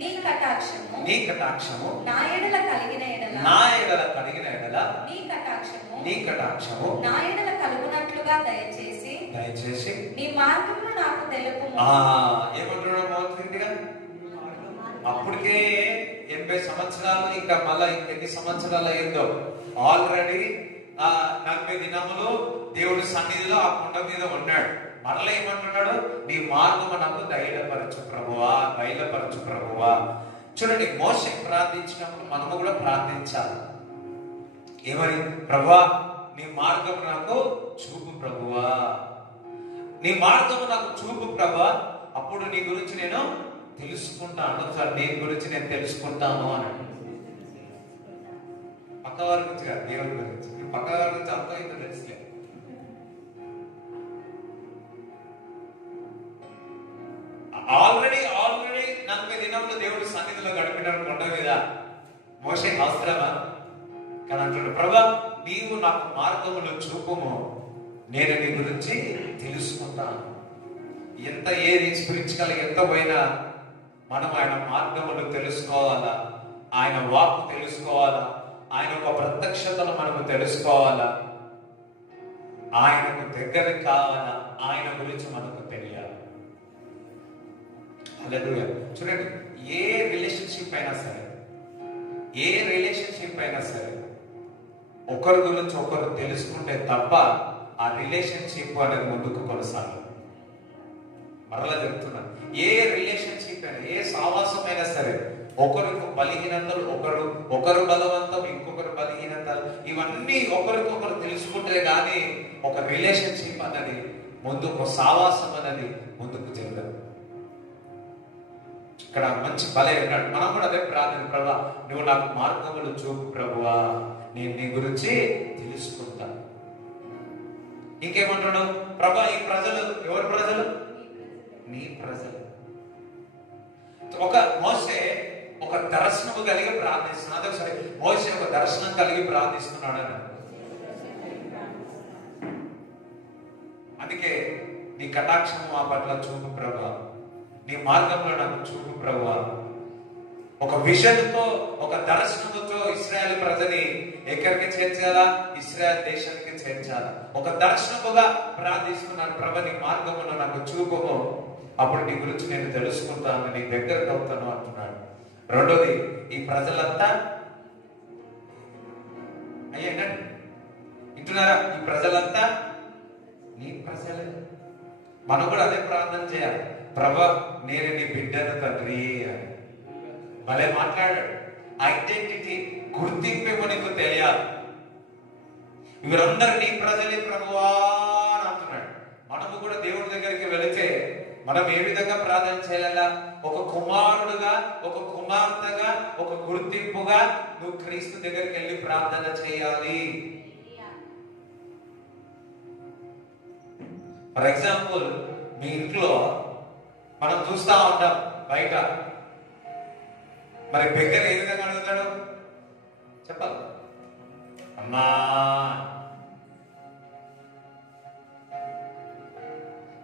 నీ కటాక్షము నా ఎడల కలిగిన ఎడల నీ కటాక్షము నా ఎడల కలుగునట్లుగా దయచేసి నీ మార్గమును నాకు తెలుపుము. ఏమంటున్నాడు మొదటిగా? అప్పటికే 80 సంవత్సరాలు, ఇంకా మళ్ళా ఇంకెన్ని సంవత్సరాలు అయిందో. ఆల్రెడీ 40 దినములు దేవుడి సన్నిధిలో ఆ కొండ మీద ఉన్నాడు. మరలా ఏమంటున్నాడు? నీ మార్గము నాకు బయలుపరచు ప్రభువా. చూడండి, మోషే ప్రార్థించినప్పుడు మనము కూడా ప్రార్థించాలి. ఏమని? ప్రభువా నీ మార్గము నాకు చూపు ప్రభువా, నీ మార్గము నాకు చూపు ప్రభువా, అప్పుడు నీ గురించి నేను తెలుసుకుంటాను. సార్ నీ గురించి నేను తెలుసుకుంటాను అన్నాడు. పక్కవారి గురించి కాదు, దేవుడి గురించి. పక్కవారి గురించి అంతా ఇంత తెలుసులే. ఆల్రెడీ 40 దినంలో దేవుడి సన్నిధిలో గడిపినాడు కొండ మీద. మోషే అవసరమా? కానీ అంటున్నాడు, ప్రభా నీవు నాకు మార్గములు చూపుము, నేను నీ గురించి తెలుసుకుంటాను. ఎంత ఏది స్పిరిచువల్ ఎంత పోయినా మనం ఆయన మార్గములు తెలుసుకోవాలా, ఆయన వాక్కు తెలుసుకోవాలా, ఆయన ఒక ప్రత్యక్షతను మనము తెలుసుకోవాలా, ఆయనకు దగ్గర కావాలా, ఆయన గురించి మనకు తెలియాలి. హల్లెలూయా. చూడండి, ఏ రిలేషన్షిప్ అయినా సరే ఒకరి గురించి ఒకరు తెలుసుకుంటే తప్ప ఆ రిలేషన్షిప్ అనేది ముందుకు కొనసాగదు. మరలా చెప్తున్నాను, ఏ రిలేషన్షిప్ అయినా, ఏ సావాసం అయినా సరే ఒకరికి బలహీనతలు, ఒకరు బలవంతం, ఇంకొకరు బలహీనతలు, ఇవన్నీ ఒకరికొకరు తెలుసుకుంటే గానీ ఒక రిలేషన్షిప్ అనేది ముందుకు, సావాసం అనేది ముందుకు జరగదు. ఇక్కడ మంచి బలే ఉన్నాడు. మనం కూడా అదే ప్రార్థన, ప్రభువా నువ్వు నాకు మార్గములు చూపు ప్రభువా, నేను నీ గురించి తెలుసుకుంటా. ఇంకేమంటాడు? ప్రభా ఈ ప్రజలు ఎవరి ప్రజలు? నీ ప్రజలు. ఒక మోసే ఒక దర్శనము కలిగి ప్రార్థిస్తున్నాడు. సరే, మోసే ఒక దర్శనం కలిగి ప్రార్థిస్తున్నాడు అని. అందుకే నీ కటాక్షము మా పట్ల చూపు ప్రభువా, నీ మార్గంలో నాకు చూపు ప్రభువా. ఒక విజన్తో, ఒక దర్శనముతో ఇశ్రాయేల్ ప్రజని ఎక్కడికి చేర్చాలా? ఇశ్రాయేల్ దేశానికి చేర్చాలా. ఒక దర్శనముగా ప్రార్థిస్తున్నాను, ప్రభు నీ మార్గంలో నాకు చూపుము, అప్పుడు నీ గురించి నేను తెలుసుకుంటాను, నీ దగ్గరకు అవుతాను అంటున్నాడు. రెండోది, ఈ ప్రజలంతా అయ్యండి వింటున్నారా? ఈ ప్రజలంతా నీ ప్రజలే. మనం కూడా అదే ప్రార్థన చేయాలి. ప్రభా నేను నీ బిడ్డను తండ్రి అని. భలే మాట్లాడాడు. ఐడెంటిటీ, గుర్తింపు నీకు తెలియాలి. వీరందరూ నీ ప్రజలే ప్రభువా అని అంటున్నాడు. మనము కూడా దేవుడి దగ్గరికి వెళితే మనం ఏ విధంగా ప్రార్థన చేయాలా? ఒక కుమారుడుగా, ఒక కుమార్తెగా, ఒక గుర్తింపుగా నువ్వు క్రీస్తు దగ్గరికి వెళ్ళి ప్రార్థన చేయాలి. ఫర్ ఎగ్జాంపుల్, మీ ఇంట్లో మనం చూస్తా ఉంటాం బయట, మరి బెగ్గర ఏ విధంగా అడుగుతాడు చెప్పాలి? అమ్మా.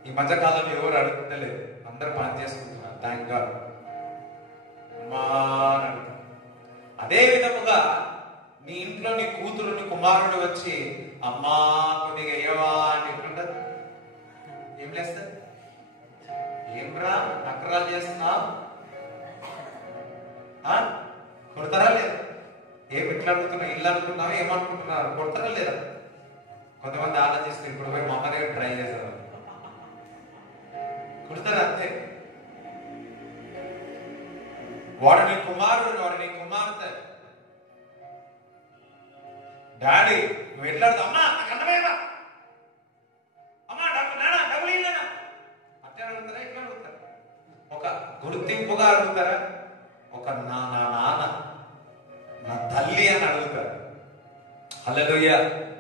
ఈ మధ్యకాలం ఎవరు అడుగుతలేదు, అందరు పని చేసుకుంటున్నారు. Thank God. అమ్మా అని అడుగుతారు. అదే విధముగా నీ ఇంట్లో నీ కూతురు, నీ కుమారుడు వచ్చి అమ్మా కొద్దిగా అయ్యవా అని ఎట్లుంటది? ఏం లేస్తుంది? ఏం రా నకరాలు చేస్తున్నావు? కొడతారా లేదా? ఏం ఇట్లా అడుగుతున్నావు? ఇల్లు అనుకున్నావు, ఏమనుకుంటున్నారు? కొడతారా లేదా? కొంతమంది ఆలోచిస్తే ఇప్పుడు పోయి మా అమ్మ దగ్గర ట్రై చేస్తారు, కొడతారా? అంతే. వాడు నీ కుమారుడు, వాడు నీ కుమార్తె. డాడీ నువ్వు ఎట్లా అడుగుతావు? అమ్మా నాకు అన్నమేమా, అమ్మా డబ్బులు ఇల్లేనా? అట్లా అడుగుతారా? ఎట్లా అడుగుతారు? ఒక గుర్తింపుగా అడుగుతారా? ఒక నా నాన్న, నా తల్లి అని అడుగుతారు. హల్లెలూయా.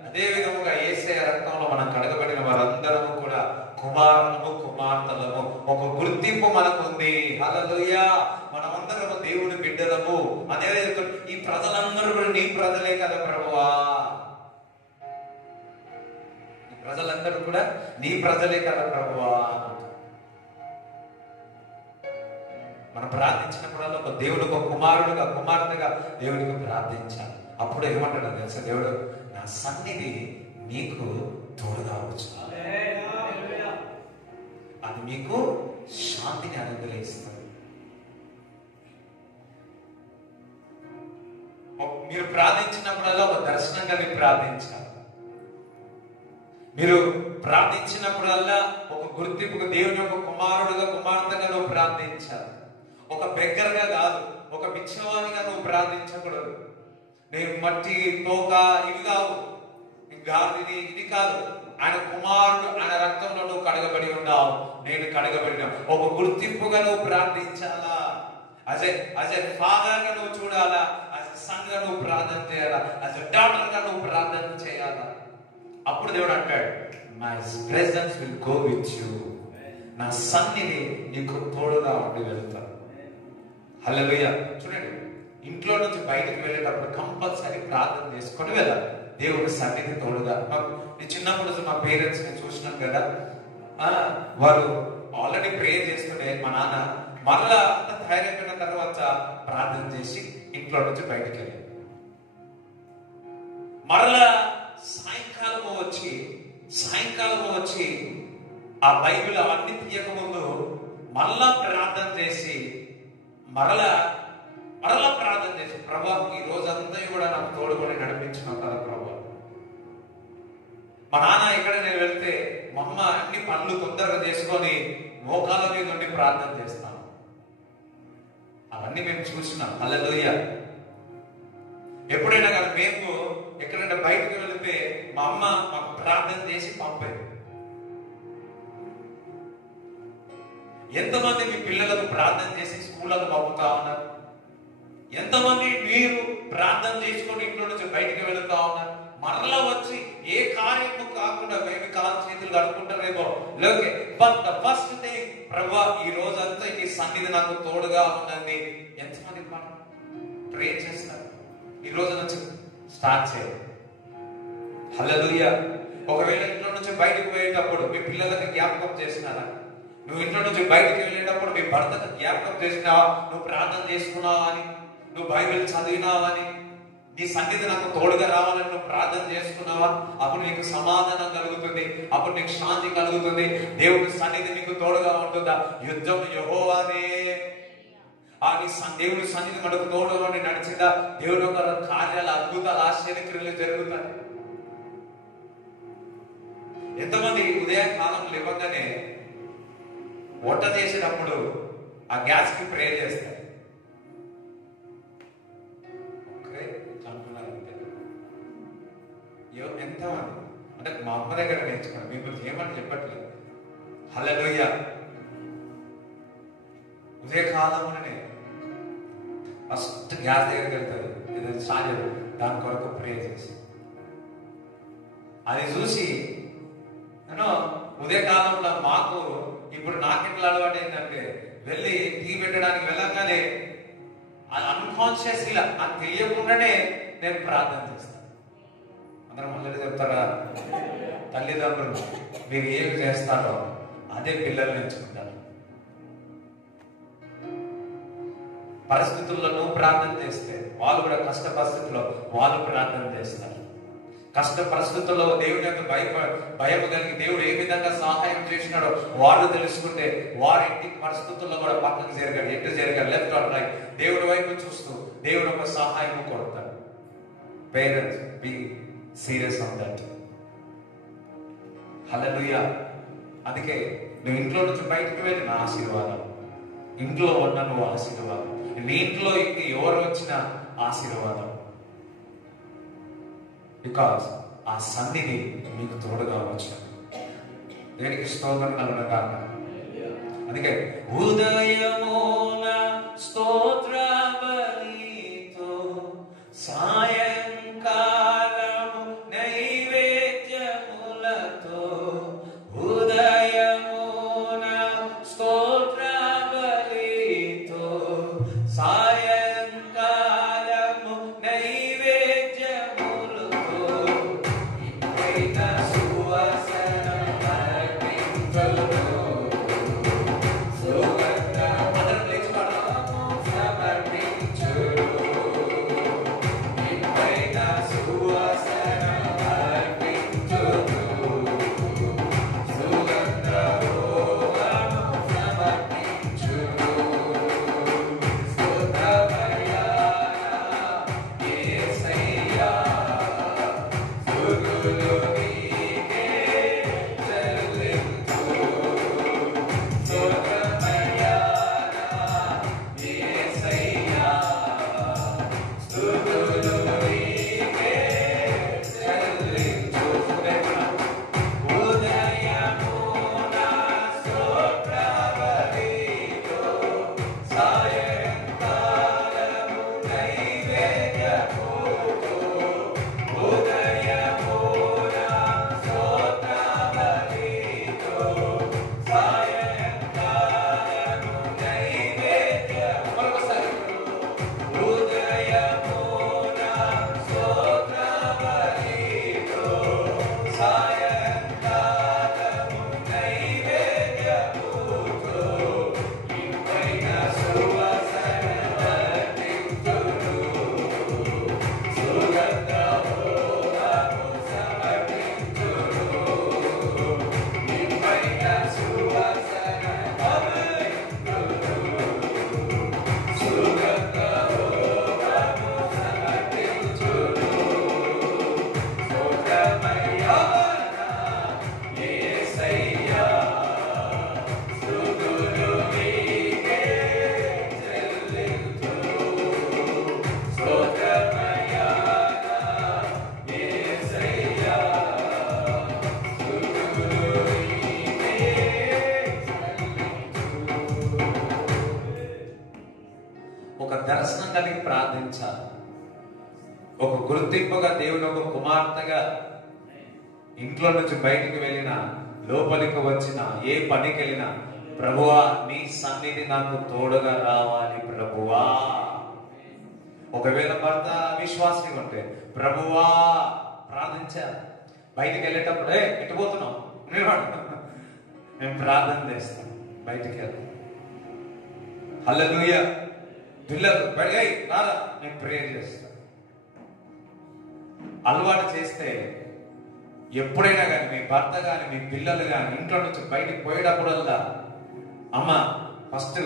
అదే విధముగా యేసయ్య రక్తంలో మనం కడగబడిన వారందరము కూడా కుమారులము, కుమార్తెలము. ఒక గుర్తింపు మనకు ఉంది. హల్లెలూయా. మనమందరము దేవుని బిడ్డలము. అదే ఈ ప్రజలందరూ కూడా నీ ప్రజలే కదా ప్రభువా, ఈ ప్రజలందరూ కూడా నీ ప్రజలే కదా ప్రభువా. మనం ప్రార్థించినప్పుడల్లా ఒక దేవుడికి, ఒక కుమారుడుగా, కుమార్తెగా దేవుడికి ప్రార్థించాలి. అప్పుడు ఏమంటాడు తెలుసా దేవుడు? నా సన్నిధి నీకు తోడుగా వచ్చు, అది మీకు శాంతిని అనుగ్రహిస్తుంది. మీరు ప్రార్థించినప్పుడల్లా ఒక దర్శనం కలిగి ప్రార్థించాలి. మీరు ప్రార్థించినప్పుడల్లా ఒక గుర్తింపుకు దేవుని యొక్క కుమారుడుగా, కుమార్తెగా నువ్వు ప్రార్థించాలి. ఒక బెగ్గరగా కాదు, ఒక బిచ్చవానిగా నువ్వు ప్రార్థించకూడదు. నేను మట్టి, తోక ఇవి కావు, గాలిని ఇది కాదు. ఆయన కుమారుడు, ఆయన రక్తంలో నువ్వు కడగబడి ఉన్నావు, నేను కడగబడిన. ఒక గుర్తింపుగా నువ్వు ప్రార్థించాలా. అజ్ ఎ ఫాదర్ గా నువ్వు చూడాలా, అజ్ ఎ సన్ గా నువ్వు ప్రార్థన చేయాలా, అజ్ ఎ డాటర్ గా నువ్వు ప్రార్థన చేయాలా. అప్పుడు దేవుడు అంటాడు, my presence will go with you. నా సన్నిధి నీకు తోడుగా ఉండి వెళ్తాను. హల్లెలూయా. చూడండి, ఇంట్లో నుంచి బయటకు వెళ్ళేటప్పుడు కంపల్సరీ ప్రార్థన చేసుకొని వెళ్ళాలి. దేవుడి సన్నిధి తోడుగా. నేను చిన్నప్పుడు మా పేరెంట్స్ ని చూసినాను కదా, వారు ఆల్రెడీ ప్రే చేస్తుండే. మా నాన్న మరలా అంత తయారైపోయిన తర్వాత ప్రార్థన చేసి ఇంట్లో నుంచి బయటికి వెళ్ళాను. మరలా సాయంకాలం వచ్చి ఆ బైబిల్ అవన్నీ తీయక ముందు మరలా ప్రార్థన చేసి మరలా ప్రార్థన చేసి, ప్రభా ఈ రోజంతా కూడా నాకు తోడుకొని నడిపించిన కదా ప్రభా. మా నాన్న ఎక్కడ నేను వెళ్తే మా అమ్మ అన్ని పనులు తొందరగా చేసుకొని మోకాల మీద ఉండి ప్రార్థన చేస్తాను. అవన్నీ మేము చూసినాం. హల్లెలూయా. ఎప్పుడైనా కానీ మేము ఎక్కడైనా బయటకు వెళితే మా అమ్మ మాకు ప్రార్థన చేసి పంపేది. ఎంతమంది మీ పిల్లలకు ప్రార్థన చేసి స్కూళ్ళకు పంపుతా ఉన్నారు? ఎంతమంది మీరు ప్రార్థన చేసుకొని ఇంట్లో నుంచి బయటికి వెళుతా ఉన్నారు? మరలా వచ్చి ఏ కార్యము కాకుండా మేము కాలు చేతులు కడుక్కుంటారేమో లేకే, బట్ ద ఫస్ట్ థింగ్, ప్రభువా ఈ రోజంతా ఈ సన్నిధి నాకు తోడుగా ఉందండి. ఎంతమంది ప్రే చేస్తారు? ఈ రోజు నుంచి స్టార్ట్ చేయండి. హల్లెలూయా. ఒకవేళ ఇంట్లో నుంచి బయటకు పోయేటప్పుడు మీ పిల్లలకు జ్ఞాపకం చేసినారా? నువ్వు ఇంట్లో నుంచి బయటకు వెళ్ళేటప్పుడు మీ భర్తకు జ్ఞాపకం చేసినావా? నువ్వు ప్రార్థన చేసుకున్నావా అని, నువ్వు బైబిల్ చదివినావా అని, నీ సన్నిధి నాకు తోడుగా రావాలని నువ్వు ప్రార్థన చేసుకున్నావా? అప్పుడు నీకు సమాధానం కలుగుతుంది, అప్పుడు నీకు శాంతి కలుగుతుంది. దేవుడి సన్నిధి నీకు తోడుగా ఉంటుందా? యుద్ధం యెహోవాదే. దేవుడి సన్నిధి మనకు తోడుగా నడిచిందా? దేవుడి యొక్క కార్యాలు, అద్భుతాలు, ఆశ్చర్యక్రియలు జరుగుతాయి. ఎంతమంది ఉదయకాలంలో ఇవ్వగానే వంట చేసేటప్పుడు ఆ గ్యాస్ కి ప్రే చేస్తారు? ఎంతమంది అంటే మా అమ్మ దగ్గర నేర్చుకున్నాను, మీకు ఏమని చెప్పట్లేదు. హల్లెలూయా. ఉదయకాలంలోనే ఫస్ట్ గ్యాస్ దగ్గరికి వెళ్తారు, ఏదైనా చార్జర్ దాని కొరకు ప్రే చేసి అది చూసి నేను ఉదయకాలంలో మాకు ఇప్పుడు నాకెట్లా అలవాటు ఏంటంటే వెళ్ళి టీ పెట్టడానికి వెళ్ళగానే అది అన్కాన్షియస్ ఇలా నాకు తెలియకుండానే నేను ప్రార్థన చేస్తాను. అందరం మళ్ళీ చెప్తారా? తల్లిదండ్రులు మీరు ఏమి చేస్తారో అదే పిల్లలు నేర్చుకుంటారు. పరిస్థితుల్లో నువ్వు ప్రార్థన చేస్తే వాళ్ళు కూడా కష్ట పరిస్థితుల్లో వాళ్ళు ప్రార్థన చేస్తారు. కష్ట పరిస్థితుల్లో దేవుని యొక్క భయం కలిగి దేవుడు ఏ విధంగా సహాయం చేసినాడో వాళ్ళు తెలుసుకుంటే వారి ఇంటి పరిస్థితుల్లో కూడా పక్కకు జరగాలి, ఎటు జరగాలి, లెఫ్ట్ ఆర్ రైట్, దేవుడి వైపు చూస్తూ దేవుడు ఒక సహాయం కొడతాడు. Parents be serious on that. Hallelujah. అందుకే నువ్వు ఇంట్లో నుంచి బయటకు వెళ్ళిన ఆశీర్వాదం, ఇంట్లో ఉన్న నువ్వు ఆశీర్వాదం, నీ ఇంట్లో ఇంక ఎవరు వచ్చిన ఆశీర్వాదం. బికాస్ ఆ సన్నిధి మీకు తోడుగా వచ్చాడు. దేనికి స్తోత్రం కలుగునుగా. అందుకే ఉదయమున స్తోత్ర బలితో సాయంకాలము నైవేద్యములతో, ఉదయమున స్తోత్ర బలితో సాయంకాలము నైవేద్యములతో ఇంపైన సువాసన అర్పింతును. సుగంధ అందరం లేచి పాడదాం. గుర్తింపుగా, దేవుని ఒక కుమార్తెగా ఇంట్లో నుంచి బయటికి వెళ్ళినా, లోపలికి వచ్చిన, ఏ పనికి వెళ్ళినా, ప్రభువా నీ సన్నిధి నాకు తోడుగా రావాలి ప్రభువా. ఒకవేళ భర్త విశ్వాసంగా ఉంటే ప్రభువా ప్రార్థించారు. బయటికి వెళ్ళేటప్పుడు ఎట్టుపోతున్నాం, నేను ప్రార్థన చేస్తాను, బయటికి వెళ్తాను. హల్లెలూయా. పిల్లలు రాదా, నేను ప్రేయర్ చేస్తాను. అలవాటు చేస్తే ఎప్పుడైనా కానీ మీ భర్త కానీ మీ పిల్లలు కానీ ఇంట్లో నుంచి బయటికి పోయేటప్పుడల్లా, అమ్మ ఫస్ట్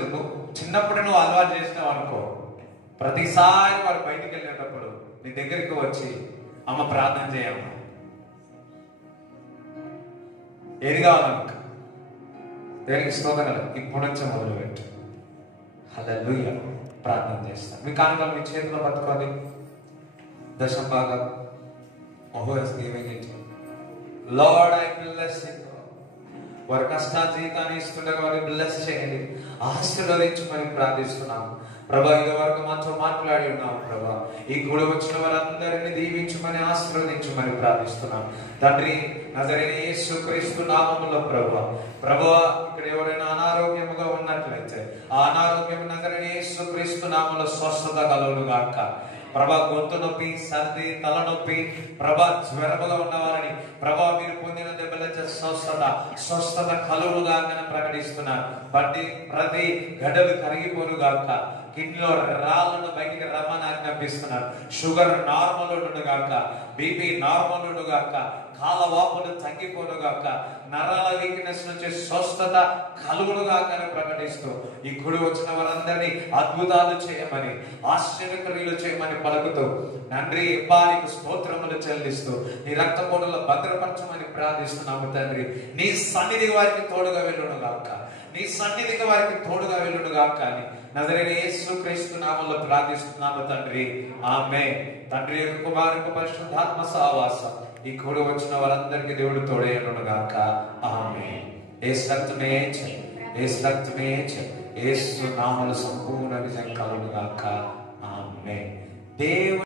చిన్నప్పుడే నువ్వు అలవాటు చేసినావు అనుకో, ప్రతిసారి వాడు బయటికి వెళ్ళేటప్పుడు నీ దగ్గరికి వచ్చి అమ్మ ప్రార్థన చేయమ్మా, ఏది కావాలనుక, దేనికి స్తోత్రం, ఇప్పుడు నుంచే మొదలుపెట్టు. హల్లెలూయా. ప్రార్థన చేస్తాను. మీ కానుకలు మీ చేతిలో పట్టుకోండి. దశం భాగం లార్డ్ ఐ బ్లెస్ యు. వారి కష్టాజీతాన్ని ఇస్తుండగా వారిని బ్లెస్ చేయండి, ఆశీర్వదించమని ప్రార్థిస్తున్నాము ప్రభా. ఇది వరకు మాతో మాట్లాడి ఉన్నాము ప్రభా. ఈ కూడి వచ్చిన వారందరినీ దీవించమని ఆశీర్వదించమని ప్రార్థిస్తున్నాం తండ్రి. నజరేయుడైన యేసుక్రీస్తు నామములో ప్రభువా ఇక్కడ ఎవరైనా అనారోగ్యముగా ఉన్నట్లయితే ఆ అనారోగ్యం నజరేయుడైన యేసుక్రీస్తు నామములో స్వస్థత కలుగును గాక ప్రభా. గొంతు నొప్పి, సర్ది, తలనొప్పి ప్రభా, జ్వరముగా ఉన్నవారని ప్రభా మీరు పొందిన దెబ్బలచే స్వస్థత కలుగునుగా ప్రకటిస్తున్నారు. ప్రతి గడ్డలు కరిగిపోను గాక, కిడ్నీలో రాళ్లను బయటికి రమ్మని ఆజ్ఞాపిస్తున్నారు. షుగర్ నార్మల్ ఉండును గాక, బీపీ నార్మల్ ఉండు గాక, కాలవాపులు తగ్గిపోను గాక, నరాల వీక్నెస్ నుంచి స్వస్థత కలుగును గాక అని ప్రకటిస్తూ ఈ గుడి వచ్చిన వారందరినీ అద్భుతాలు చేయమని, ఆశ్చర్యక్రియలు చేయమని పలుకుతూ తండ్రి నీకు స్తోత్రములు చెల్లిస్తూ నీ రక్తపోటులో భద్రపరచమని ప్రార్థిస్తున్నాము తండ్రి. నీ సన్నిధి వారికి తోడుగా వెళ్ళును గాక, నీ సన్నిధికి వారికి తోడుగా వెళ్ళును గాక అని నజరేయుడైన యేసుక్రీస్తు నామములో ప్రార్థిస్తున్నాము తండ్రి. ఆమేన్. తండ్రి యొక్క కుమారుని పరిశుద్ధాత్మ సహవాసం ఈ కూడి వచ్చిన వారందరికీ దేవుడు తోడేయును గాక. ఆమేన్. యేసు రక్తమే యేసు నామములో సంపూర్ణ విజయం కలుగును గాక. ఆమేన్. దేవుడు